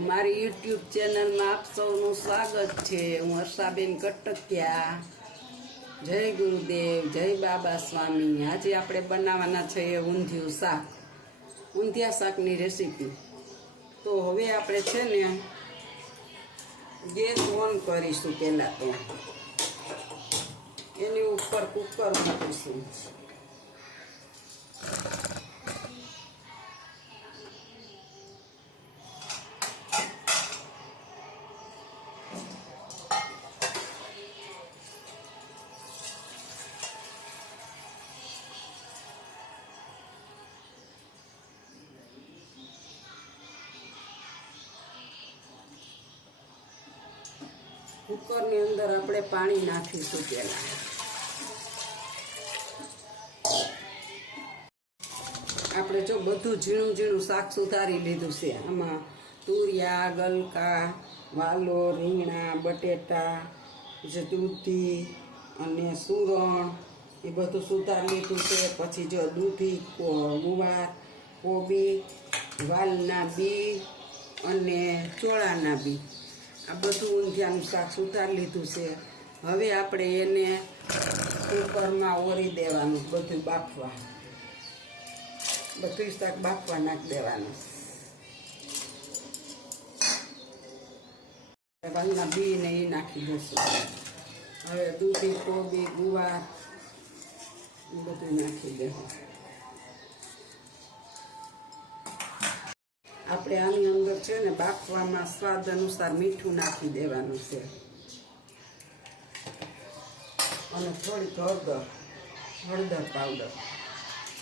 મારી યુટ્યુબ ચેનલમાં આપ સૌનું સ્વાગત છે। હું હર્ષાબેન કટકિયા। જય ગુરુદેવ, જય બાબા સ્વામી। આજે આપણે બનાવવાના છે ઊંધિયું શાક, ઊંધિયા શાકની રેસીપી। તો હવે આપણે છે ને ગેસ ઓન કરીશું। પહેલાં તો એની ઉપર કુકર મૂકીશું। કુકરની અંદર આપણે પાણી નાખીશું। પહેલા આપણે જો બધું ઝીણું ઝીણું શાક સુધારી લીધું છે। આમાં તુરિયા, ગલકા, વાલો, રીંગણા, બટેટા, જે દૂધી અને સુરણ એ બધું સુધારી લીધું છે। પછી જો દૂધી, ગુવાર, કોબી, વાલના બી અને ચોળાના બી, આ બધું ઊંધિયાનું શાક સુધારી લીધું છે। હવે આપણે એને કુકરમાં ઓરી દેવાનું, બધું બાફવા, બધું શાક બાફવા નાખી દેવાનું। વાલના બી ને એ નાખી દઈશું। હવે દૂધી, કોબી, ગુવાર એ બધું નાખી દેવું। આપણે આની અંદર છે ને બાફવામાં સ્વાદ અનુસાર મીઠું નાખી દેવાનું છે અને થોડીક હળદર પાવડર,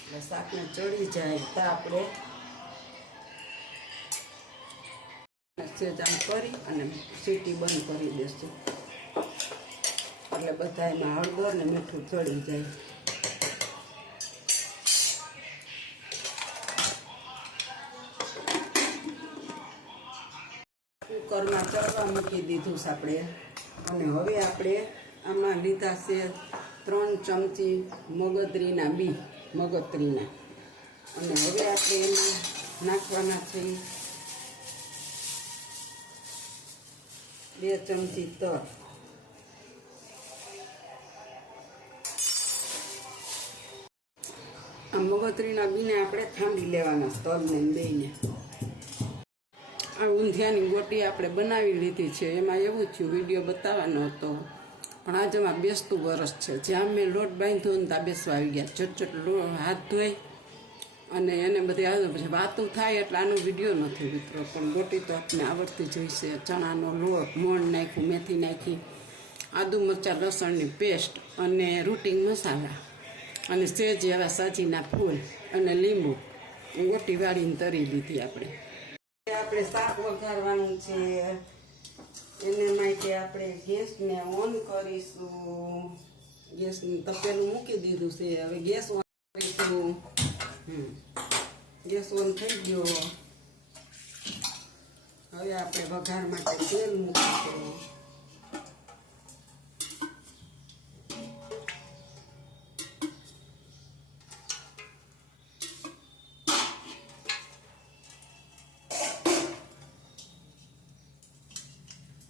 એટલે શાકને ચડી જાય તો આપણે સેજામ કરી અને સીટી બંધ કરી દઈશું, એટલે બધા એમાં હળદર ને મીઠું ચડી જાય। કુકરમાં ચડવા મૂકી દીધું છે આપણે। અને હવે આપણે આમાં લીધા છે 3 ચમચી મગજરીના બી, મગજરીના, અને હવે આપણે એમાં નાખવાના છે 2 ચમચી તલ, આ મગજરીના બીને આપણે ખાંડી લેવાના, તલને બેને। આ ઊંધિયાની ગોટી આપણે બનાવી લીધી છે। એમાં એવું થયું, વિડીયો બતાવવાનો હતો પણ આજે એમાં બેસતું વરસ છે, જ્યાં મેં લોટ બાંધ્યો ને ત્યાં બેસવા આવી ગયા। ચટચટ હાથ ધોઈ અને એને બધી પછી વાતું થાય એટલે આનો વિડીયો નથી મિત્રો, પણ ગોટી તો આપણે આવડતી જોઈશે। ચણાનો લોટ, મોણ નાખ્યું, મેથી નાખી, આદુ મરચાં લસણની પેસ્ટ અને રૂટિંગ મસાલા અને સેજ એવા સાજીના ફૂલ અને લીંબુ ગોટી વાળીને તરી લીધી આપણે। આપણે શાક વઘારવાનું છે, એને માટે આપણે ગેસને ઓન કરીશું। ગેસનું તપેલું મૂકી દીધું છે, હવે ગેસ ઓન કરીશું। ગેસ ઓન થઈ ગયો। હવે આપણે વઘાર માટે તેલ મૂકીશું।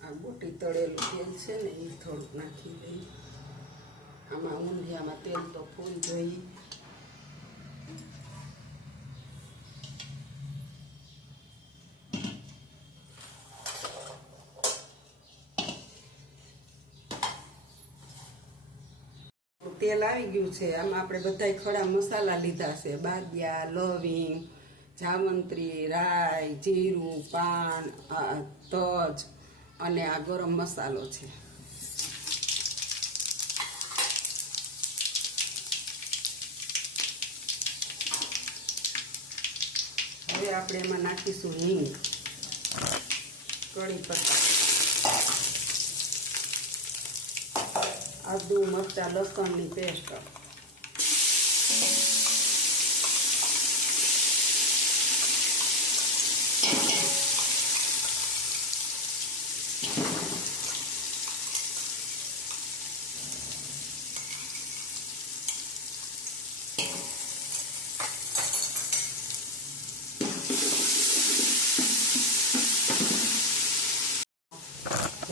આ ગોટી તળેલું તેલ છે ને એ થોડુંક નાખી દઈએ। આમાં ઊંધિયામાં તેલ તો ફૂલ જોઈએ। તેલ આવી ગયું છે, આમાં આપણે બધા ખડા મસાલા લીધા છે, બાદિયા, લવિંગ, જાવંત્રી, રાઈ, જીરું, પાન, તજ અને આ ગરમ મસાલો છે। હવે આપણે એમાં નાખીશું હિંગ, કળી પત્તા, આદુ મરચાં લસણની પેસ્ટ,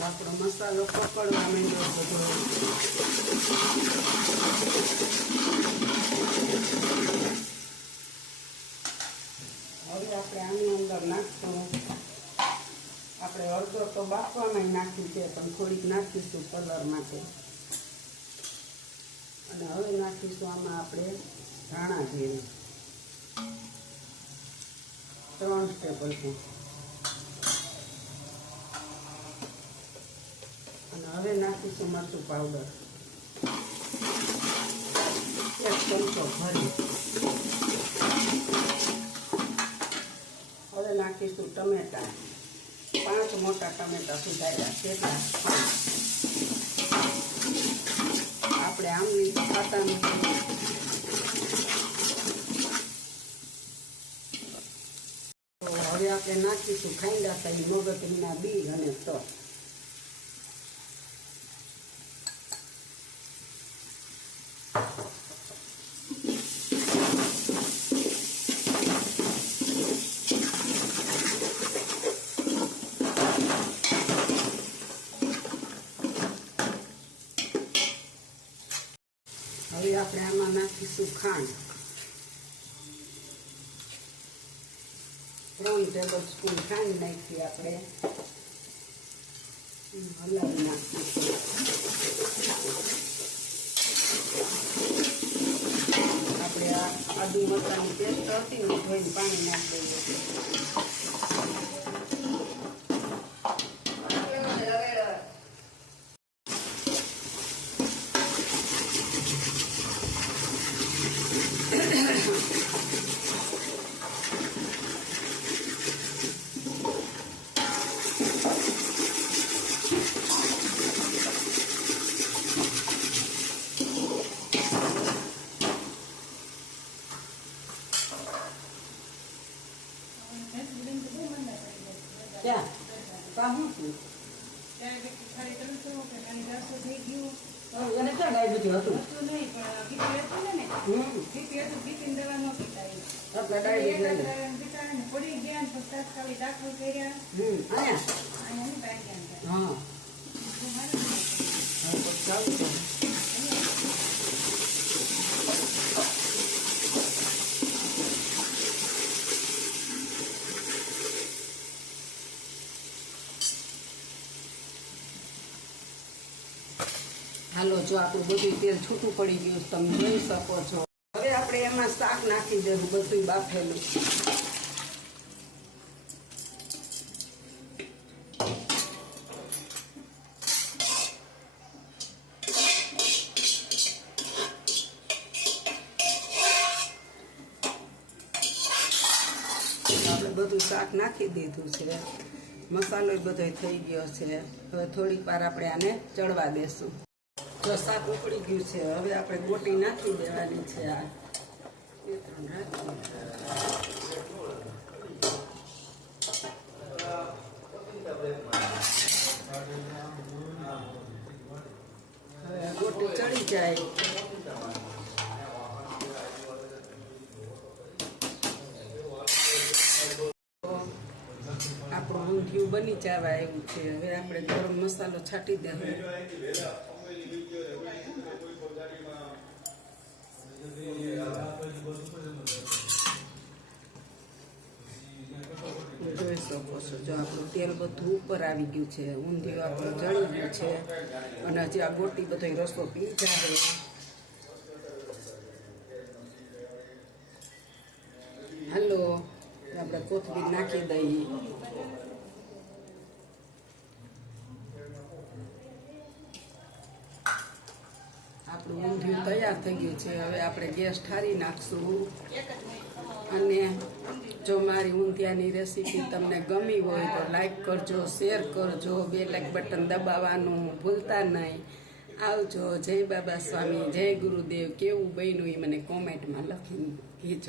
આપણો મસાલો પકડવા માંડ્યો બધો. હવે આપણે આની અંદર નાખશું. આપણે અડધો તો બાફવામાં નાખ્યું છે, પણ થોડીક નાખીશું કલર માટે. અને હવે નાખીશું આમાં આપણે ધાણા જીરું 3 ટેબલસ્પૂન. અને હવે નાખીશું મરચું પાવડર 1 ચમચો ભરી. હવે નાખીશું ટમેટા 5 મોટા ટમેટા સુધાર્યા કેટલા. આપણે આમની ખાતા નથી. તો હવે આપણે નાખીશું ખાંડા થઈ મગજના બી અને તલ. હવે આપણે આમાં નાખીશું ખાંડ 3 ટેબલસ્પૂન ખાંડ નાખી આપણે હલાવી નાખીશું. આપણે આ આદુ મરચાંની પેસ્ટ હતી ને ધોઈને પાણી નાખી દઈએ. ક્યાં કામ શું એને ક્યાં ડાયાબિટીસ હતું? આપણે ડાયાબિટીસ પડી ગયા તાત્કાલિક દાખલ કર્યા. હા ચાલુ છે. હાલો, જો આપણું બધું તેલ છૂટું પડી ગયું તમે જોઈ શકો છો. હવે આપણે એમાં શાક નાખી દેવું બધું બાફેલું. આપણે બધું શાક નાખી દીધું છે. મસાલો બધો થઈ ગયો છે. હવે થોડીક વાર આપણે આને ચડવા દેશું. જો શાક ઉકળી ગયું છે, હવે આપણે ગોટી નાખી દેવાની છે. આ 2-3 રાખી. હવે ગોટી ચડી જાય આપણું ઊંધિયું બની જવા આવ્યું છે. હવે આપણે ગરમ મસાલો છાંટી દેવું. જોઈ શકો છો, જો આપણું તેલ બધું ઉપર આવી ગયું છે. ઊંધિયું આપણું જળી ગયું છે. અને હજી આ ગોટી બધો રસો પી જાય. હાલો, આપણે કોથમીર નાખી દઈએ. આપણું ઊંધિયું તૈયાર થઈ ગયું છે. હવે આપણે ગેસ ઠારી નાખશું. અને જો મારી ઊંધિયાની રેસીપી તમને ગમી હોય તો લાઈક કરજો, શેર કરજો, બેલ બટન દબાવવાનું ભૂલતા નહીં. આવજો. જય બાબા સ્વામી, જય ગુરુદેવ. કેવું બન્યું એ મને કોમેન્ટમાં લખીને કહેજો.